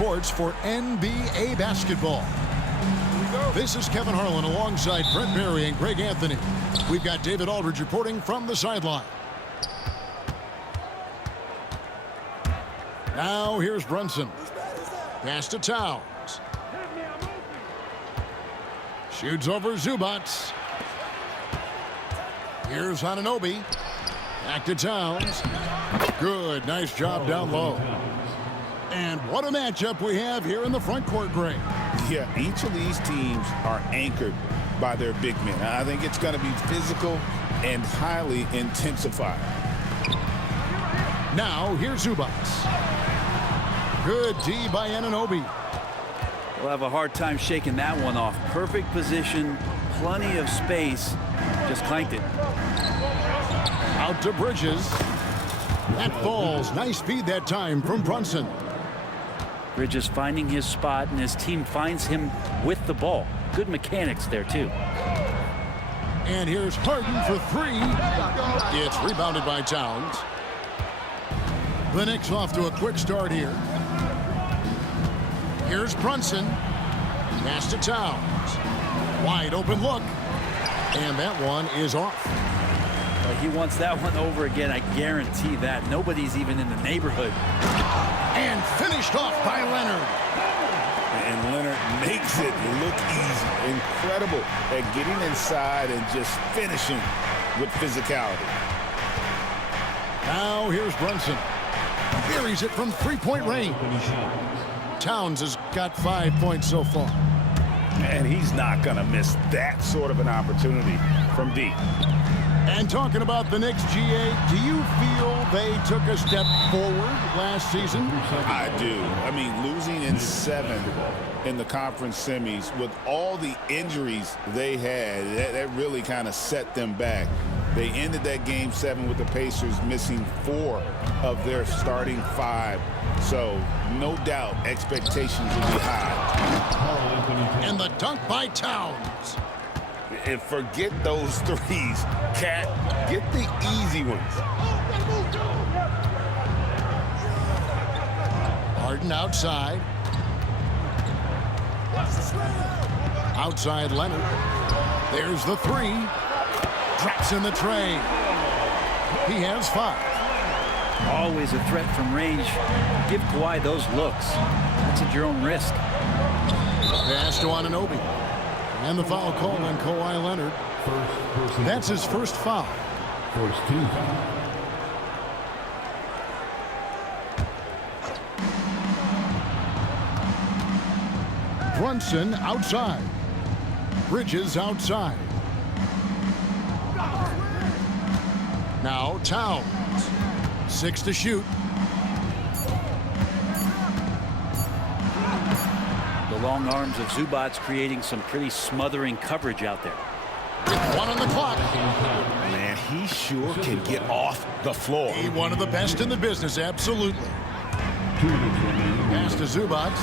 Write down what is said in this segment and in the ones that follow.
Sports for NBA basketball. This is Kevin Harlan alongside Brent Barry and Greg Anthony. We've got David Aldridge reporting from the sideline. Now here's Brunson. Pass to Towns. Shoots over Zubac. Here's Anunoby. Back to Towns. Good, nice job down low. And what a matchup we have here in the front court, Greg. Yeah, each of these teams are anchored by their big men. I think it's going to be physical and highly intensified. Now, here's Zubac. Good D by Anunoby. We'll have a hard time shaking that one off. Perfect position, plenty of space. Just clanked it. Out to Bridges. That falls. Nice feed that time from Brunson. Bridges finding his spot, and his team finds him with the ball. Good mechanics there, too. And here's Harden for three. It's rebounded by Towns. The Knicks off to a quick start here. Here's Brunson. Pass to Towns. Wide open look. And that one is off. He wants that one over again, I guarantee that. Nobody's even in the neighborhood. And finished off by Leonard. And Leonard makes it look easy. Incredible at getting inside and just finishing with physicality. Now here's Brunson. Buries it from three-point range. Towns has got 5 points so far. And he's not going to miss that sort of an opportunity from deep. And talking about the Knicks, GA, do you feel they took a step forward last season? I do. I mean, losing in 7 in the conference semis with all the injuries they had, that really kind of set them back. They ended that game 7 with the Pacers missing 4 of their starting 5. So, no doubt, expectations will be high. And the dunk by Towns. And forget those threes, Cat. Get the easy ones. Harden outside. Outside Leonard. There's the three. Drops in the tray. He has 5. Always a threat from range. Give Kawhi those looks. That's at your own risk. Pass to Anunoby. And the foul call on Kawhi Leonard. That's his first foul. First team. Brunson outside. Bridges outside. Now Towns. 6 to shoot. The long arms of Zubac creating some pretty smothering coverage out there. With 1 on the clock. Man, he sure can get off the floor. He one of the best in the business, absolutely. Pass to Zubac.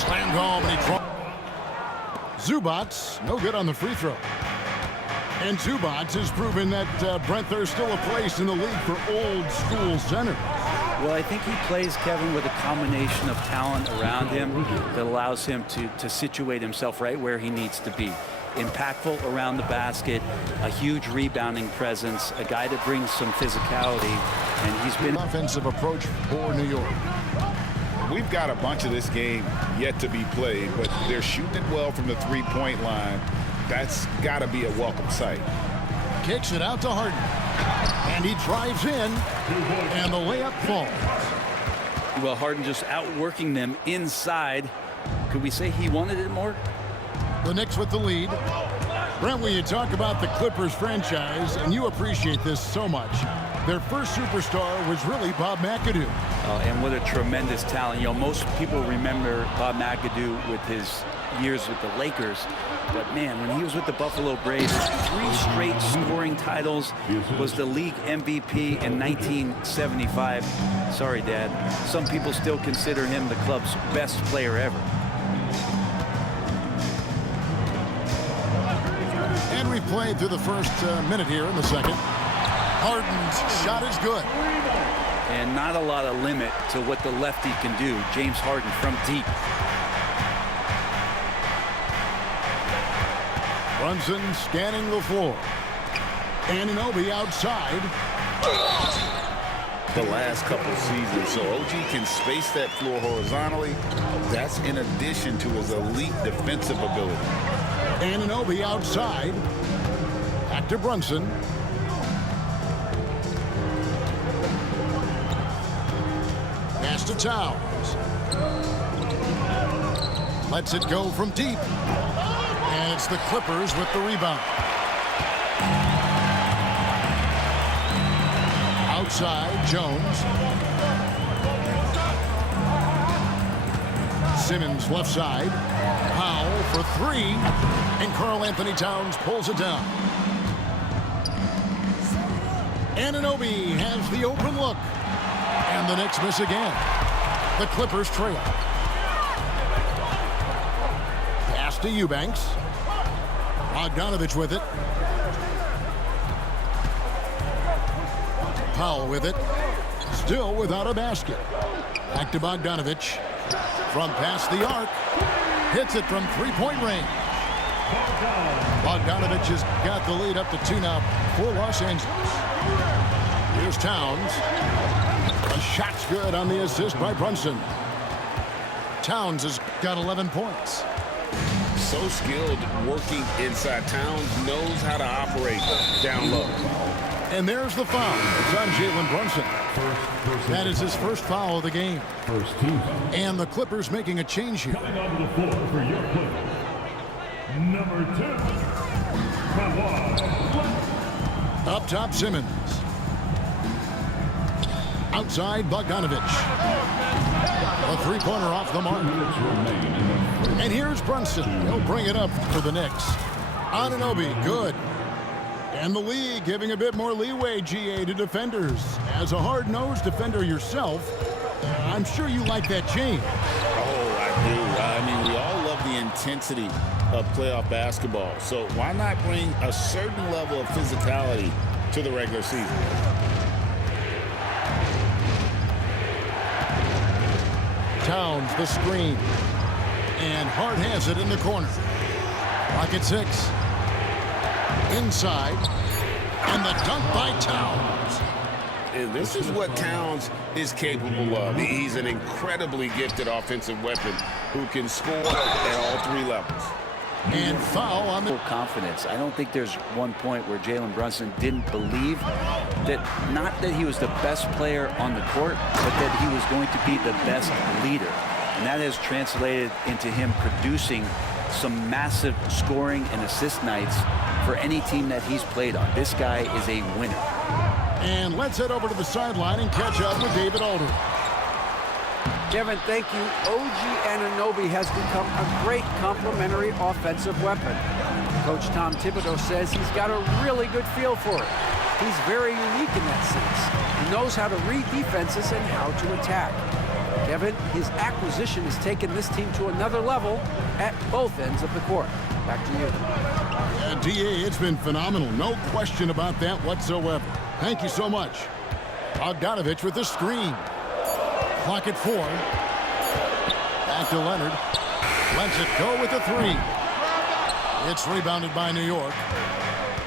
Slammed home and he dropped. Zubac, no good on the free throw. And Zubac has proven that, Brent, there's still a place in the league for old school centers. Well, I think he plays, Kevin, with a combination of talent around him that allows him to situate himself right where he needs to be. Impactful around the basket, a huge rebounding presence, a guy that brings some physicality, and he's been... Offensive approach for New York. We've got a bunch of this game yet to be played, but they're shooting it well from the three-point line. That's got to be a welcome sight. Kicks it out to Harden. And he drives in, and the layup falls. Well, Harden just outworking them inside. Could we say he wanted it more? The Knicks with the lead. Brent, when you talk about the Clippers franchise, and you appreciate this so much, their first superstar was really Bob McAdoo. And what a tremendous talent. You know, most people remember Bob McAdoo with his years with the Lakers. But, man, when he was with the Buffalo Braves, 3 straight scoring titles, was the league MVP in 1975. Sorry, Dad. Some people still consider him the club's best player ever. And we've played through the first minute here in the second. Harden's shot is good. and not a lot of limit to what the lefty can do. James Harden from deep. Brunson scanning the floor. Anunoby outside. The last couple seasons, so OG can space that floor horizontally. That's in addition to his elite defensive ability. Anunoby outside. Back to Brunson. Pass to Towns. Lets it go from deep. And it's the Clippers with the rebound. Outside, Jones. Simmons left side. Powell for three. And Karl-Anthony Towns pulls it down. Anunoby has the open look. And the Knicks miss again. The Clippers trail. Pass to Eubanks. Bogdanovich with it. Powell with it. Still without a basket. Back to Bogdanovich. From past the arc. Hits it from three-point range. Bogdanovich has got the lead up to 2 now for Los Angeles. Here's Towns. A shot's good on the assist by Brunson. Towns has got 11 points. So skilled working inside. Towns knows how to operate down low. And there's the foul. It's on Jalen Brunson. That is his first foul of the game. First team. And the Clippers making a change here. Coming onto the floor for your Clippers, number 10, Kawhi. Up top, Simmons. Outside, Bogdanovich. A three-pointer off the mark. And here's Brunson. He'll bring it up for the Knicks. Anunoby, good. And the league giving a bit more leeway, GA, to defenders. As a hard-nosed defender yourself, I'm sure you like that change. Oh, I do. I mean, we all love the intensity of playoff basketball. So why not bring a certain level of physicality to the regular season? Towns, the screen. And Hart has it in the corner. Rocket 6. Inside. And the dunk by Towns. And this is what Towns is capable of. He's an incredibly gifted offensive weapon who can score at all 3 levels. And foul on the... Confidence. I don't think there's one point where Jalen Brunson didn't believe that, not that he was the best player on the court, but that he was going to be the best leader. And that has translated into him producing some massive scoring and assist nights for any team that he's played on. This guy is a winner. And let's head over to the sideline and catch up with David Aldridge. Kevin, thank you. OG Anunoby has become a great complementary offensive weapon. Coach Tom Thibodeau says he's got a really good feel for it. He's very unique in that sense. He knows how to read defenses and how to attack. Kevin, his acquisition has taken this team to another level at both ends of the court. Back to you. DA, it's been phenomenal. No question about that whatsoever. Thank you so much. Bogdanovich with the screen. Clock at 4. Back to Leonard. Lets it go with the 3. It's rebounded by New York.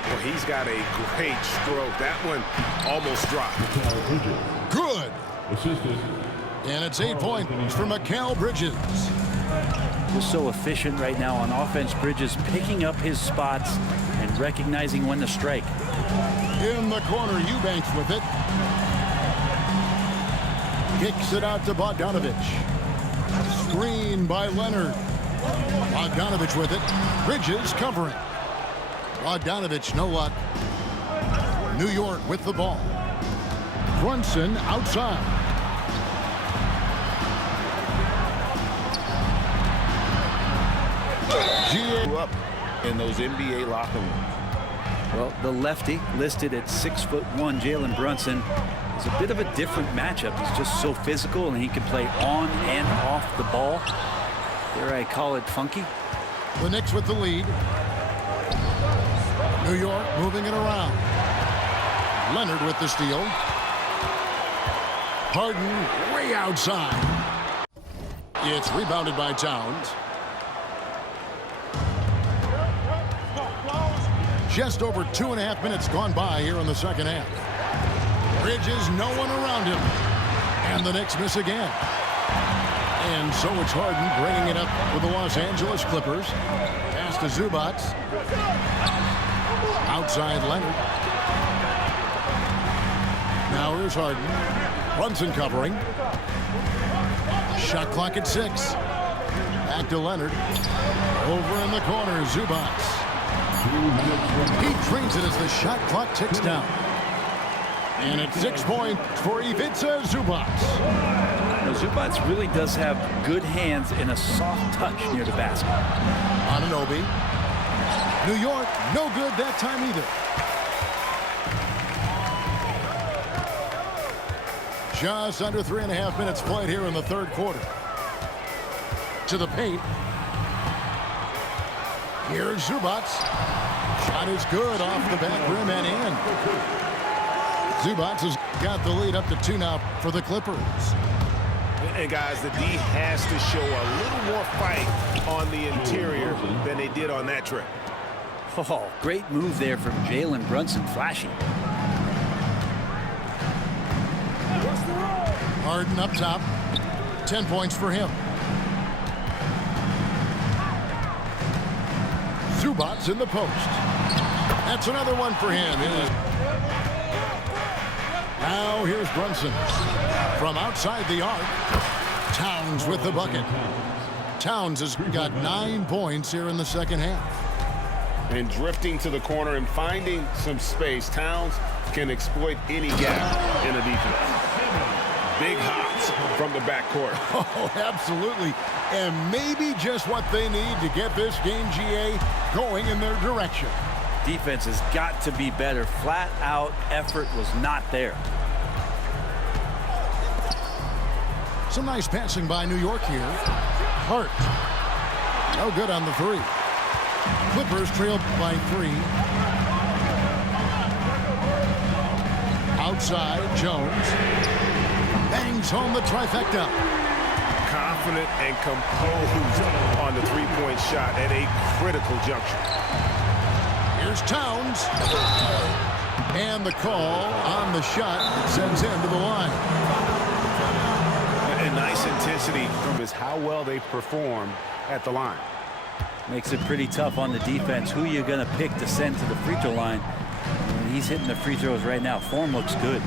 Well, he's got a great stroke. That one almost dropped. Good. Assisted. And it's 8 points for Mikal Bridges. He's so efficient right now on offense. Bridges picking up his spots and recognizing when to strike. In the corner, Eubanks with it. Kicks it out to Bogdanovich. Screen by Leonard. Bogdanovich with it. Bridges covering. Bogdanovich, no luck. New York with the ball. Brunson outside. Grew up in those NBA locker rooms. Well, the lefty listed at 6'1", Jalen Brunson, is a bit of a different matchup. He's just so physical, and he can play on and off the ball. Dare I call it funky? The Knicks with the lead. New York moving it around. Leonard with the steal. Harden way outside. It's rebounded by Towns. Just over 2.5 minutes gone by here in the second half. Bridges, no one around him. And the Knicks miss again. And so it's Harden bringing it up with the Los Angeles Clippers. Pass to Zubac. Outside Leonard. Now here's Harden. Brunson covering. Shot clock at 6. Back to Leonard. Over in the corner, Zubac. He drains it as the shot clock ticks down. And it's 6 points for Ivica Zubac. Now, Zubac really does have good hands and a soft touch near the basket. Anunoby. New York, no good that time either. Just under 3.5 minutes played here in the third quarter. To the paint. Here's Zubac. Shot is good off the back rim and in. Zubac has got the lead up to 2 now for the Clippers. And guys, the D has to show a little more fight on the interior than they did on that trip. Oh, great move there from Jalen Brunson, flashy. Harden up top. 10 points for him. Zubac in the post. That's another one for him. Now here's Brunson. From outside the arc. Towns with the bucket. Towns has got 9 points here in the second half. And drifting to the corner and finding some space, Towns can exploit any gap in a defense. Big hops from the backcourt. Oh, absolutely. And maybe just what they need to get this game, GA, going in their direction. Defense has got to be better. Flat out effort was not there. Some nice passing by New York here. Hart. No good on the 3. Clippers trailed by 3. Outside, Jones. Bangs home the trifecta. Confident and composed on the three-point shot at a critical juncture. Here's Towns. And the call on the shot sends him to the line. And nice intensity is how well they perform at the line. Makes it pretty tough on the defense. Who you're going to pick to send to the free throw line? And he's hitting the free throws right now. Form looks good.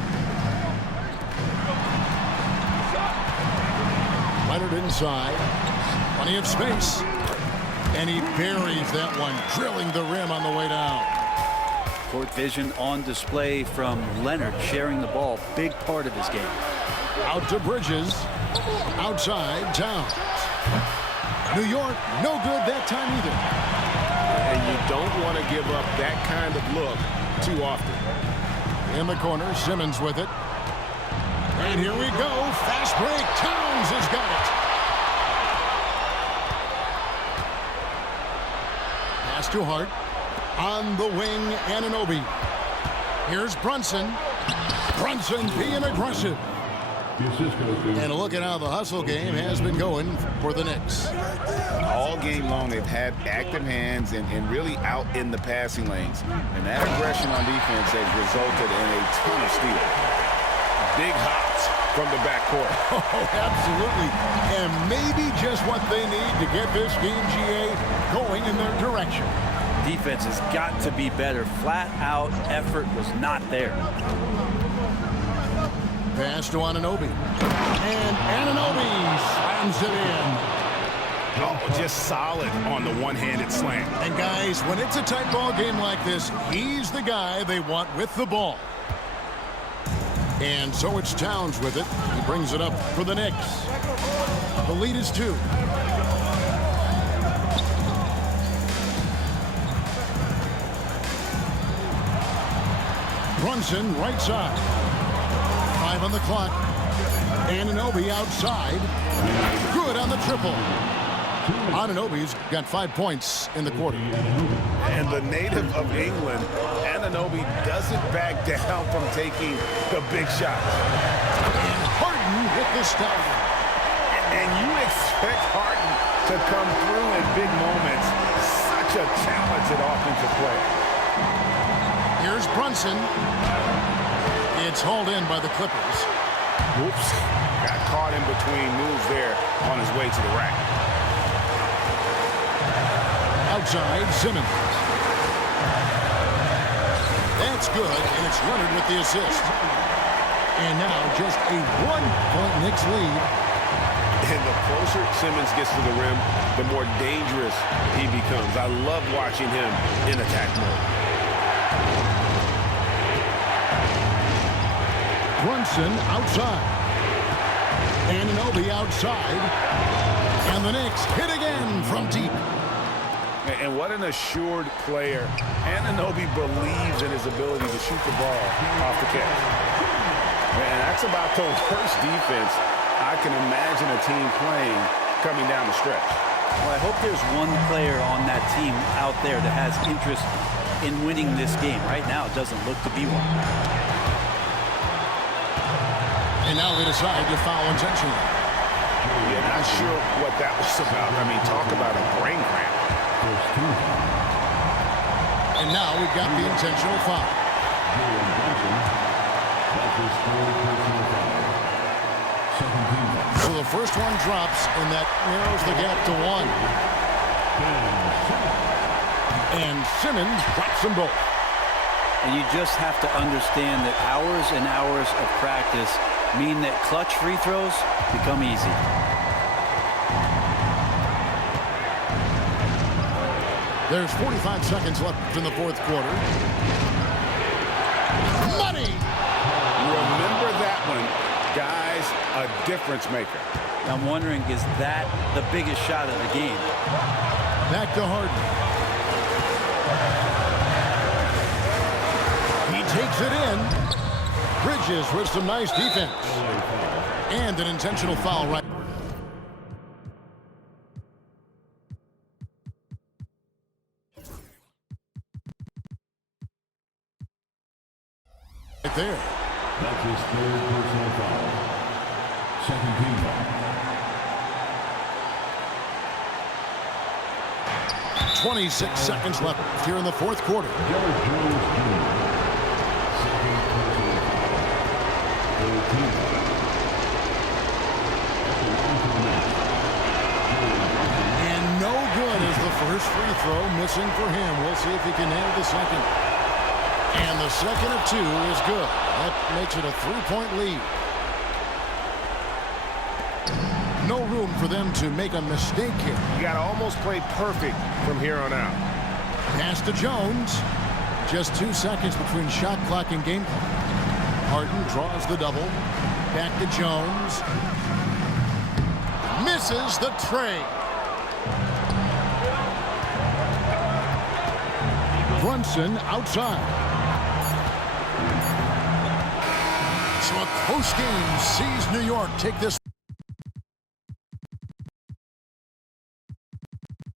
Leonard inside. Plenty of space. And he buries that one, drilling the rim on the way down. Court vision on display from Leonard, sharing the ball. Big part of his game. Out to Bridges. Outside, Towns. New York, no good that time either. And you don't want to give up that kind of look too often. In the corner, Simmons with it. And here we go. Fast break. Towns has got it. Pass to Hart. On the wing, Anunoby. Here's Brunson. Brunson being aggressive. And look at how the hustle game has been going for the Knicks. All game long, they've had active hands and really out in the passing lanes. And that aggression on defense has resulted in a ton of steals. Big hops from the backcourt. Oh, absolutely. And maybe just what they need to get this game, GA, going in their direction. Defense has got to be better. Flat out effort was not there. Pass to Anunoby. And Anunoby slams it in. Oh, just solid on the one-handed slam. And guys, when it's a tight ball game like this, he's the guy they want with the ball. And so it's Towns with it. He brings it up for the Knicks. The lead is 2. Brunson, right side. 5 on the clock. Anunoby outside. Good on the triple. Anunoby's got 5 points in the quarter. And the native of England, Anunoby doesn't back down from taking the big shots. And Harden Harden with the stuff. And you expect Harden to come through in big moments. Such a talented offensive player. Here's Brunson. It's hauled in by the Clippers. Whoops. Got caught in between moves there on his way to the rack. Outside, Simmons. That's good, and it's Leonard with the assist. And now just a 1-point Knicks lead. And the closer Simmons gets to the rim, the more dangerous he becomes. I love watching him in attack mode. Brunson outside. Anunoby outside. And the Knicks hit again from deep. And what an assured player. Anunoby believes in his ability to shoot the ball off the catch. And that's about the worst defense I can imagine a team playing coming down the stretch. Well, I hope there's one player on that team out there that has interest in winning this game. Right now, it doesn't look to be one. And now they decide to foul intentionally. Yeah, not sure what that was about. I mean, talk about a brain cramp. And now we've got the intentional foul. So the first one drops, and that narrows the gap to 1. And Simmons drops them both. And you just have to understand that hours and hours of practice mean that clutch free throws become easy. There's 45 seconds left in the fourth quarter. Money! Remember that one. Guys, a difference maker. I'm wondering, is that the biggest shot of the game? Back to Harden. He takes it in. Bridges with some nice defense. And an intentional foul right. There. That's his third personal foul. Second team foul. 26 seconds left here in the fourth quarter. Derrick Jones Jr. Second personal foul. Third team foul. And no good is the first free throw missing for him. We'll see if he can nail the second. And the second of 2 is good. That makes it a 3-point lead. No room for them to make a mistake here. You got to almost play perfect from here on out. Pass to Jones. Just 2 seconds between shot clock and game clock. Harden draws the double. Back to Jones. Misses the tray. Brunson outside. So a close game sees New York take this.